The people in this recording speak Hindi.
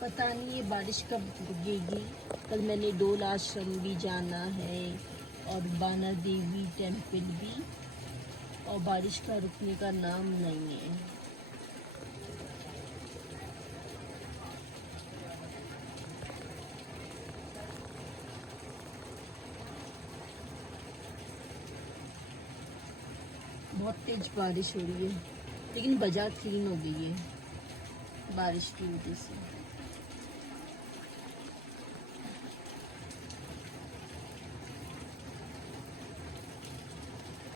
पता नहीं ये बारिश कब रुकेगी। कल मैंने डोल आश्रम भी जाना है और बाना देवी टेम्पल भी, और बारिश का रुकने का नाम नहीं है। बहुत तेज बारिश हो रही है, लेकिन बाजार क्लीन हो गई है बारिश की वजह से।